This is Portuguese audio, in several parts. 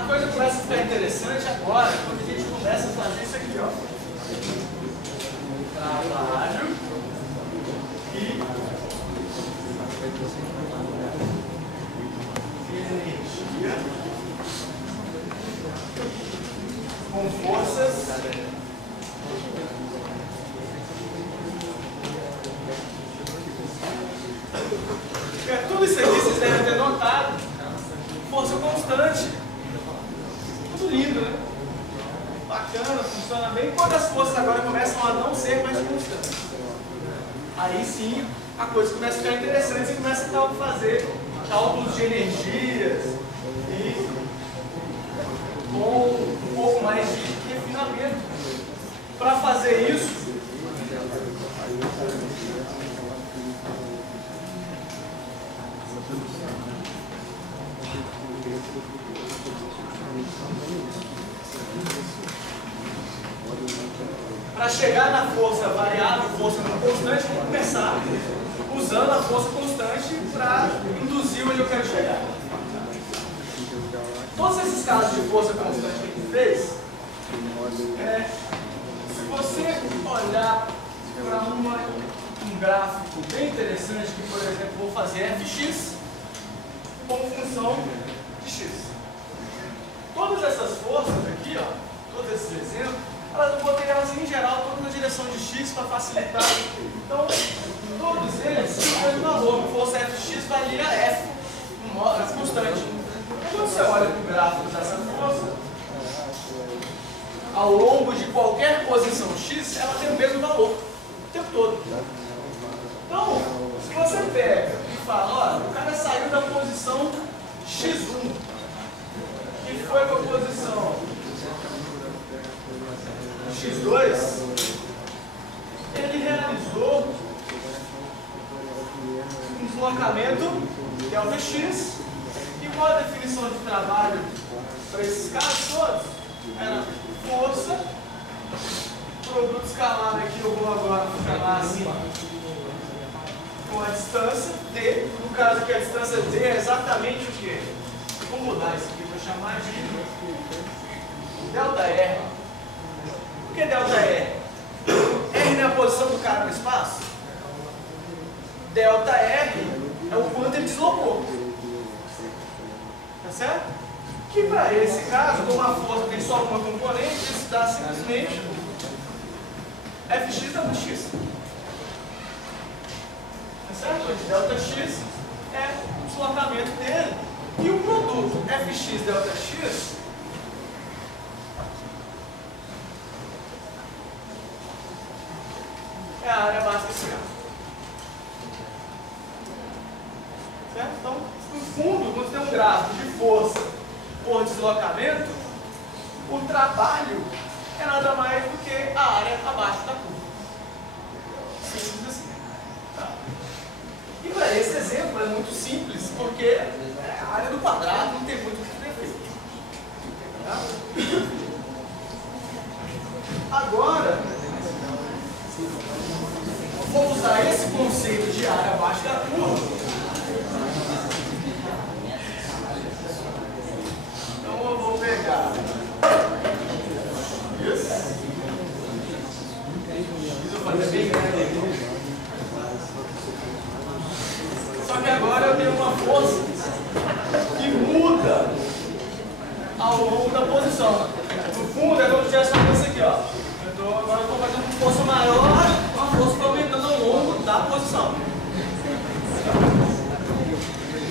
a coisa começa a ficar interessante agora, quando a gente começa a fazer isso aqui, ó. Trabalho e energia com forças tudo isso aqui vocês devem ter notado. Força constante. Tudo lindo, né? Bacana, funciona bem. Quando as forças agora começam a não ser mais constantes, aí sim a coisa começa a ficar interessante e começa a fazer cálculos de energias e com um pouco mais de refinamento. Para fazer isso, para chegar na força variável, força não constante, vamos começar usando a força constante para induzir onde eu quero chegar. Todos esses casos de força constante que a gente fez, se você olhar para um gráfico bem interessante, que por exemplo vou fazer fx como função de x. Todas essas forças aqui, ó, todos esses exemplos, eu botei elas em geral todas na direção de x para facilitar. Então, todos eles têm o mesmo valor. Força fx valia f, constante. Quando você olha para o gráfico dessa força, ao longo de qualquer posição x, ela tem o mesmo valor o tempo todo. Então, se você pega e fala, olha, o cara saiu da posição x1 e foi para a posição x2, ele realizou um deslocamento ΔX, e qual a definição de trabalho para esses casos todos? Era força, produto escalar aqui, eu vou agora chamar assim, com a distância D, no caso aqui a distância D é exatamente o que? Vou mudar isso aqui, vou chamar de ΔR. Por que ΔR? R é a posição do cara no espaço. ΔR é o quanto ele deslocou. Tá certo? Que para esse caso, como a força tem só uma componente, isso dá simplesmente Fx ΔX. Tá certo? ΔX é o deslocamento dele. E o produto Fx ΔX é a área básica esférica. Certo? Então, no fundo, quando tem um gráfico de força por deslocamento, o trabalho é nada mais do que a área abaixo da curva. Simples assim. Tá? E para esse exemplo é muito simples, porque a área do quadrado não tem muito o que ser feito. Tá? Agora, vou usar esse conceito de área abaixo da curva. Então eu vou pegar isso. Isso eu vou fazer bem grande aqui. Só que agora eu tenho uma força que muda ao longo da posição. No fundo é como se tivesse uma força aqui, ó. Agora eu estou fazendo uma força maior, uma força que está aumentando ao longo da posição.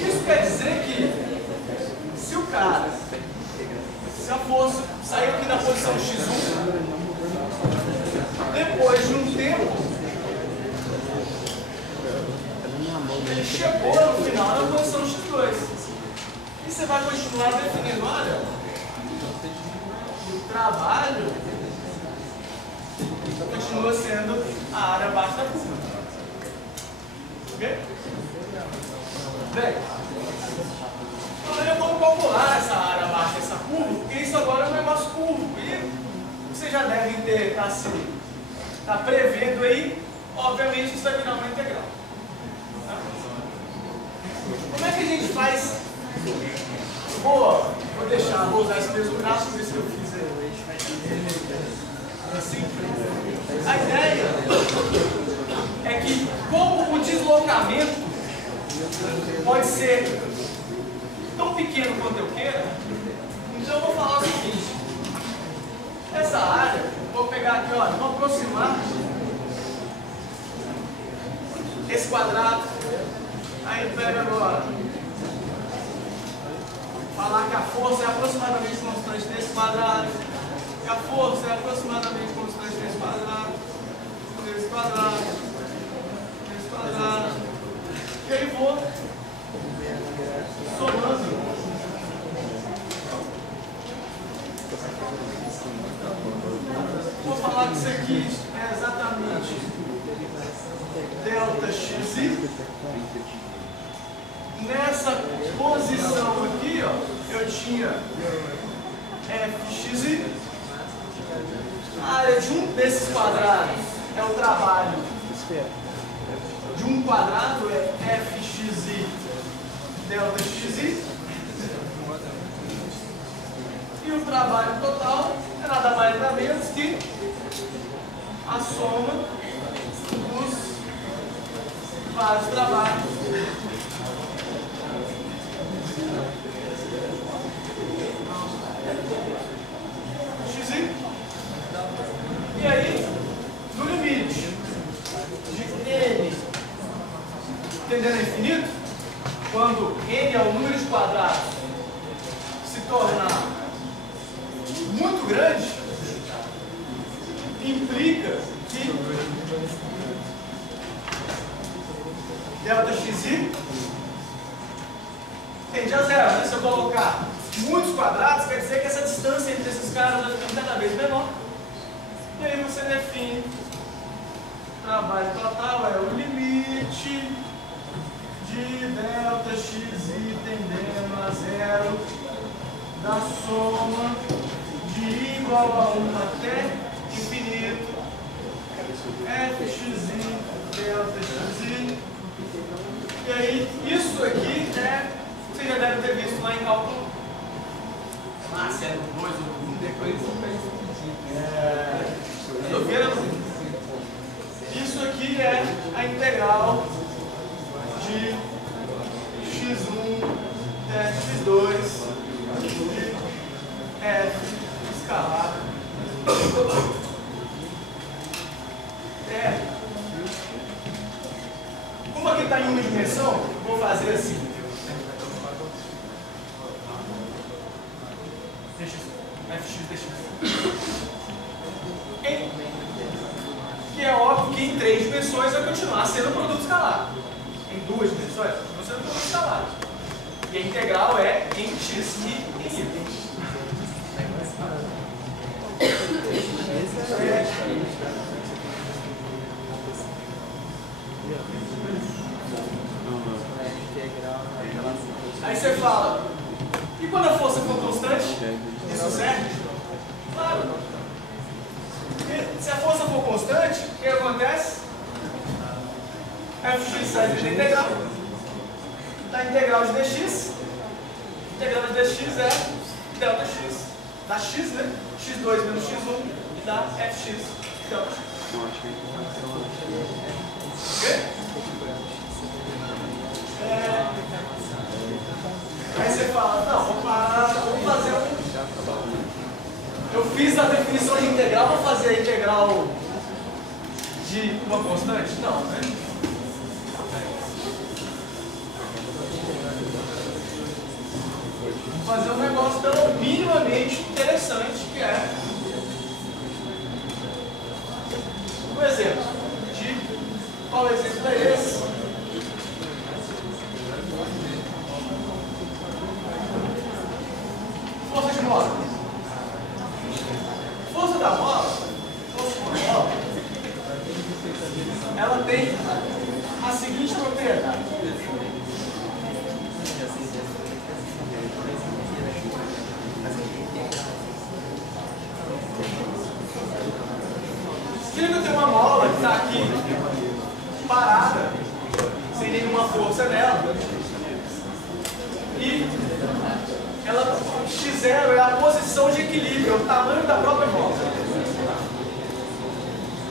Isso quer dizer que se o cara, se a força saiu aqui da posição x1, depois de um tempo, ele chegou no final na posição x2. E você vai continuar definindo, olha, o trabalho continua sendo a área abaixo da curva. Ok? Bem, então eu vou calcular essa área abaixo dessa curva, porque isso agora é um negócio curvo. E vocês já devem ter, tá prevendo aí, obviamente isso vai virar uma integral. Tá? Como é que a gente faz? Boa! vou usar esse mesmo gráfico, ver se eu fiz assim. A ideia é que, como o deslocamento pode ser tão pequeno quanto eu queira, então eu vou falar o seguinte: essa área, vou pegar aqui, ó, vou aproximar esse quadrado, aí pega agora, falar que a força é aproximadamente constante desse quadrado, que a força é aproximadamente constante desse quadrado, desse quadrado, desse quadrado, e aí vou somando. Vou falar que isso aqui é exatamente delta xi. Nessa posição aqui, ó, eu tinha fxi. A área de um desses quadrados é o trabalho de um quadrado, é fxi delta xi. E o trabalho total é nada mais nada menos que a soma dos vários trabalhos xi. E aí, no limite de n tendendo a infinito, quando n é o número de quadrados se tornar muito grande, implica que delta xi tende a zero, né? Se eu colocar muitos quadrados, quer dizer que essa distância entre esses caras vai ficando cada vez menor. E aí você define o trabalho total é o limite de delta xi tendendo a zero da soma de igual a 1 até infinito fx delta xi. E aí, isso aqui você já deve ter visto lá em cálculo. Se é no 2 ou no 1, depois isso aqui é a integral de x1 até x2 de f escalar como aqui está em uma dimensão, vou fazer assim. Fx dx. Que é óbvio que em 3 dimensões vai continuar sendo produto escalar. Em 2 dimensões vai continuar sendo produto escalar. E a integral é em x e em y. Aí você fala, e quando a força for constante? Isso serve? Claro. E se a força for constante, o que acontece? Fx sai da integral. Da integral de dx. A integral de dx é delta x. Dá x, né? x2 menos x1 dá fx delta x. Ok? Aí você fala, não, vamos parar, vamos fazer um... Eu fiz a definição de integral, vou fazer a integral de uma constante? Não, né? Vou fazer um negócio tão minimamente interessante que é um exemplo. Qual exemplo é esse? Força de mola. Força da mola, ela tem a seguinte propriedade. Se eu tenho uma mola que está aqui parada, sem nenhuma força nela, e ela, x x0 é a posição de equilíbrio, é o tamanho da própria mola.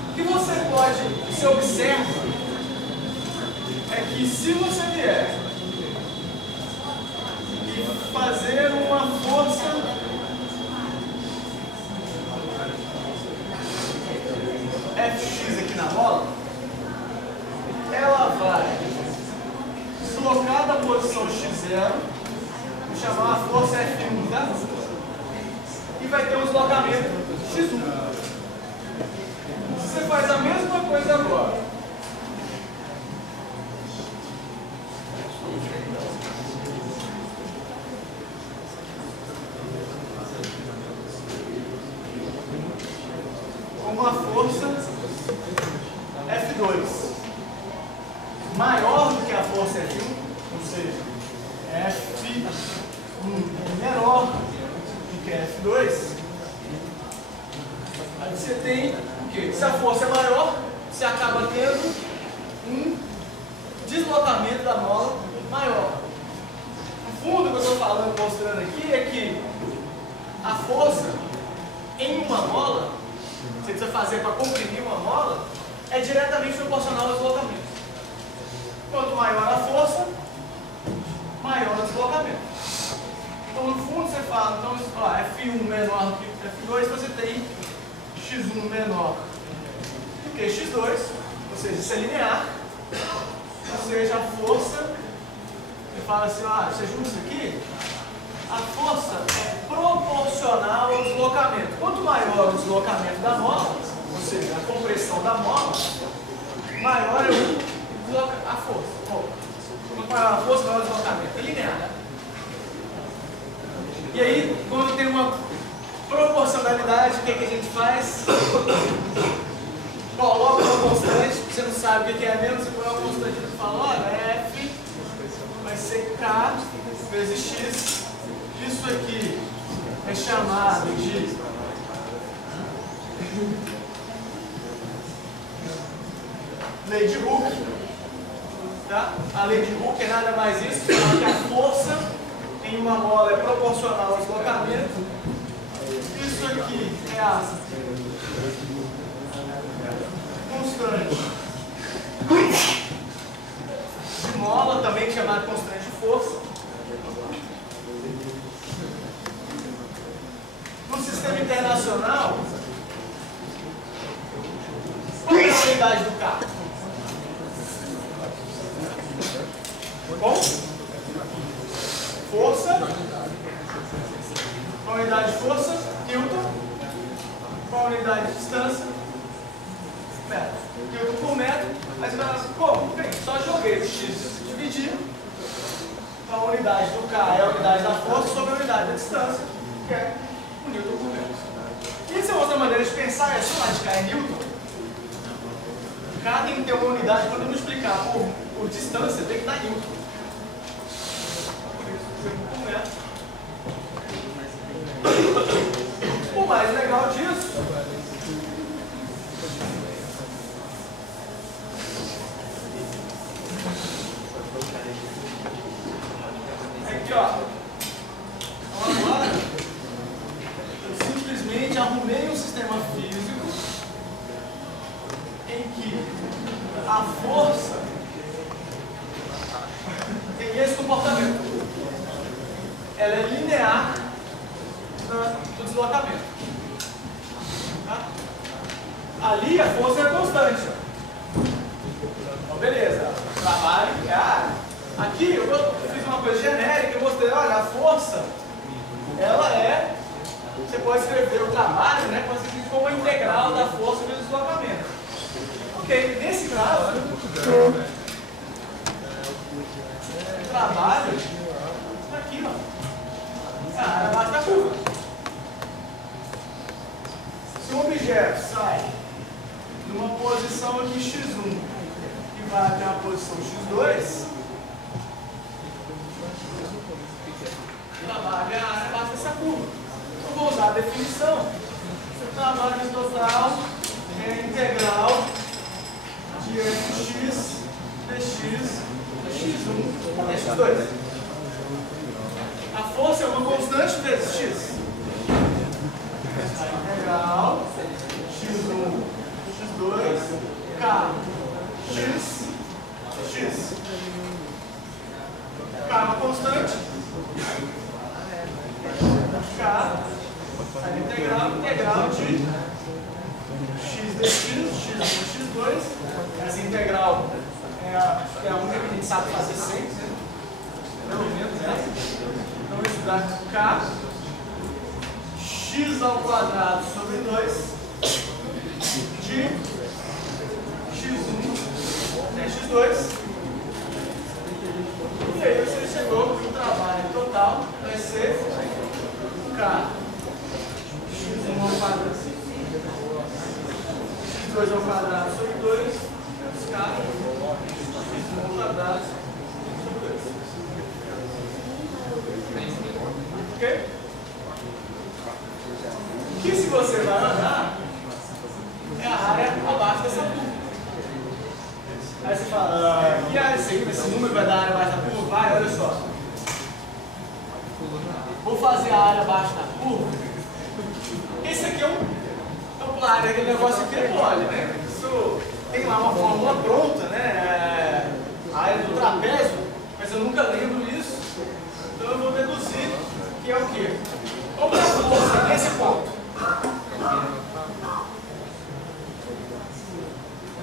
O que você observa é que se você vier e fazer uma força Fx aqui na mola, ela vai deslocar da posição x0, vou chamar a força F1, tá? E vai ter um deslocamento x1. Você faz a mesma coisa agora. Com uma força F2 maior do que a força F1, ou seja, F1 é menor do que F2, aí você tem o quê? Se a força é maior, você acaba tendo um deslocamento da mola maior. No fundo, o que eu estou falando, mostrando aqui, é que a força em uma mola, que você precisa fazer para comprimir uma mola, é diretamente proporcional ao deslocamento. Quanto maior a força, maior o deslocamento. Então, no fundo, você fala, então, F1 menor que F2, você tem x1 menor do que x2, ou seja, isso é linear, ou seja, a força, você fala assim, você junta isso aqui, a força é proporcional ao deslocamento. Quanto maior o deslocamento da mola, ou seja, a compressão da mola, maior é a força. Quanto maior a força, maior o deslocamento. É linear. E aí, quando tem uma proporcionalidade, o que a gente faz? Coloca uma constante, você não sabe o que é mesmo, você põe uma constante e fala, olha, F vai ser K vezes X. Isso aqui é chamado de lei de Hooke. Tá? A lei de Hooke é nada mais isso, que a força em uma mola é proporcional ao deslocamento. Isso aqui é a constante de mola, também chamada constante de força. No sistema internacional, qual é a unidade do K? Com força. Qual a unidade de força? Newton. Qual a unidade de distância? Metro. Newton por metro. Aí você vai falar assim, como? Bem, só joguei o x dividido. Então a unidade do K é a unidade da força sobre a unidade da distância, que é o Newton por metro. E essa é outra maneira de pensar, é só de K é Newton. K tem que ter uma unidade, quando eu não explicar por distância, tem que dar Newton. O mais legal disso é que, ó, agora eu simplesmente arrumei um sistema físico em que a força tem esse comportamento. Ela é linear no deslocamento. Tá? Ali a força é constante. Então, beleza. Trabalho é a área. Aqui eu fiz uma coisa genérica, eu mostrei, olha, a força, ela é, você pode escrever o trabalho, né, pode escrever como a integral da força do deslocamento. Ok, nesse caso, o trabalho está aqui, ó. A área abaixo da curva. Se um objeto sai numa posição aqui x1 e vai até a posição x2, trabalho é a área abaixo dessa curva. Eu vou usar a definição. O trabalho total é a integral de fx dx de x1 até x2. A força é uma constante vezes x. A integral x1, x2, k, x, x. K é uma constante. K, a integral de x dx, x1, x2. Essa integral é a única que a gente sabe fazer sempre, né? Pelo menos essa. Então, isso dá k x ao quadrado sobre 2 de x1 até x2. E aí você chegou que o trabalho total vai ser k x1 ao quadrado, x2 ao quadrado sobre 2 menos k x1 ao quadrado sobre 2. Ok? Que se você vai olhar é a área abaixo dessa curva. Aí você fala, que área esse número vai dar a área abaixo da curva? Vai, olha só. Vou fazer a área abaixo da curva. Esse aqui é um área, aquele negócio aqui é mole, né? Isso tem lá uma fórmula pronta, né? A área do trapézio, mas eu nunca lembro isso. Então eu vou deduzir que é o quê? Qual é a força nesse ponto?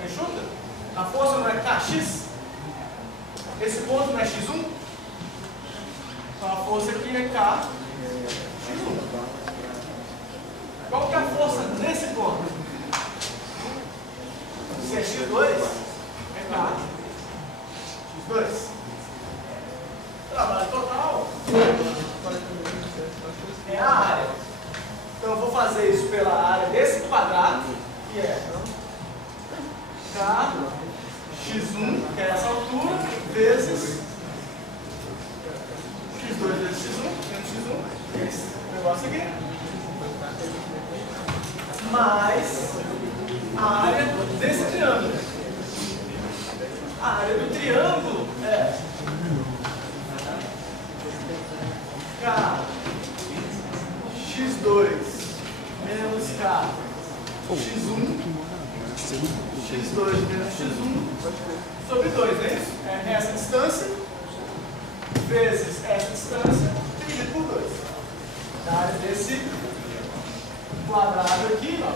Enxuta? A força não é kx? Esse ponto não é x1? Então a força aqui é k x1. Qual que é a força nesse ponto? Se é x2, é k x2. Trabalho total é a área. Então eu vou fazer isso pela área desse quadrado, que é k x1, que é essa altura, vezes x2 vezes x1, menos x1, esse negócio aqui, mais a área desse triângulo. A área do triângulo é k x2 menos k x1 x2 menos x1 sobre 2, não é isso? É essa distância vezes essa distância dividido por 2. Da área desse quadrado aqui, ó,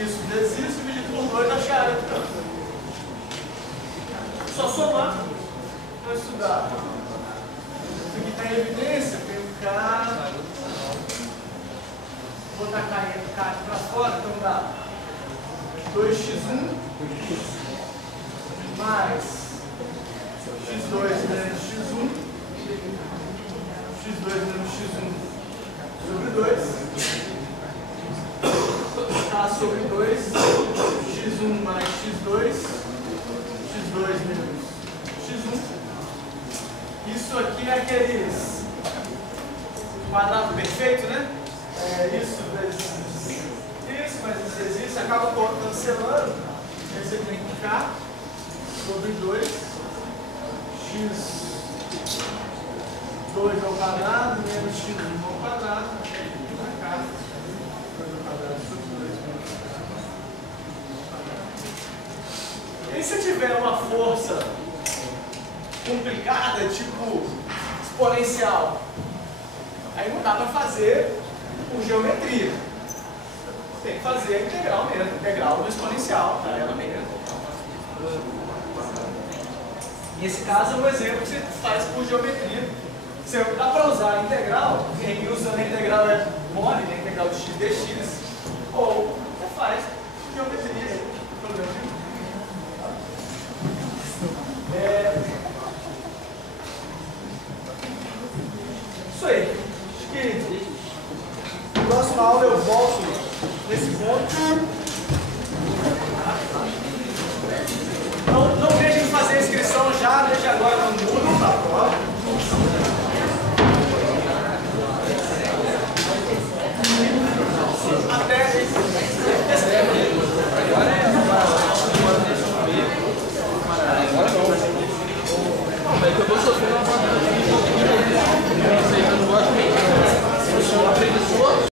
isso vezes isso dividido por 2, achei a área do campo. Só somar, vou estudar. Isso aqui está em evidência, tem o k. Vou botar k aqui para fora, então dá 2x1 mais x2 menos x1, x2 menos x1 sobre 2, k sobre 2, x1 mais x2, x2 menos x1. Isso aqui é aqueles quadrado perfeito, né? É isso vezes isso, mas isso vezes isso, acaba cancelando. Aí você tem k sobre 2, x2 ao quadrado menos x1 ao quadrado, k ao quadrado sobre 2. E se tiver uma força complicada, tipo exponencial, aí não dá para fazer por geometria. Tem que fazer a integral mesmo, integral do exponencial, tá? Ela mesmo. Nesse caso é um exemplo que você faz por geometria. Você dá para usar a integral, e aí usando a integral é mole, né? A integral de x dx, ou você faz geometria. Isso aí. Acho que na próxima aula eu volto nesse ponto. Não deixem de fazer a inscrição já, desde agora no mundo, tá?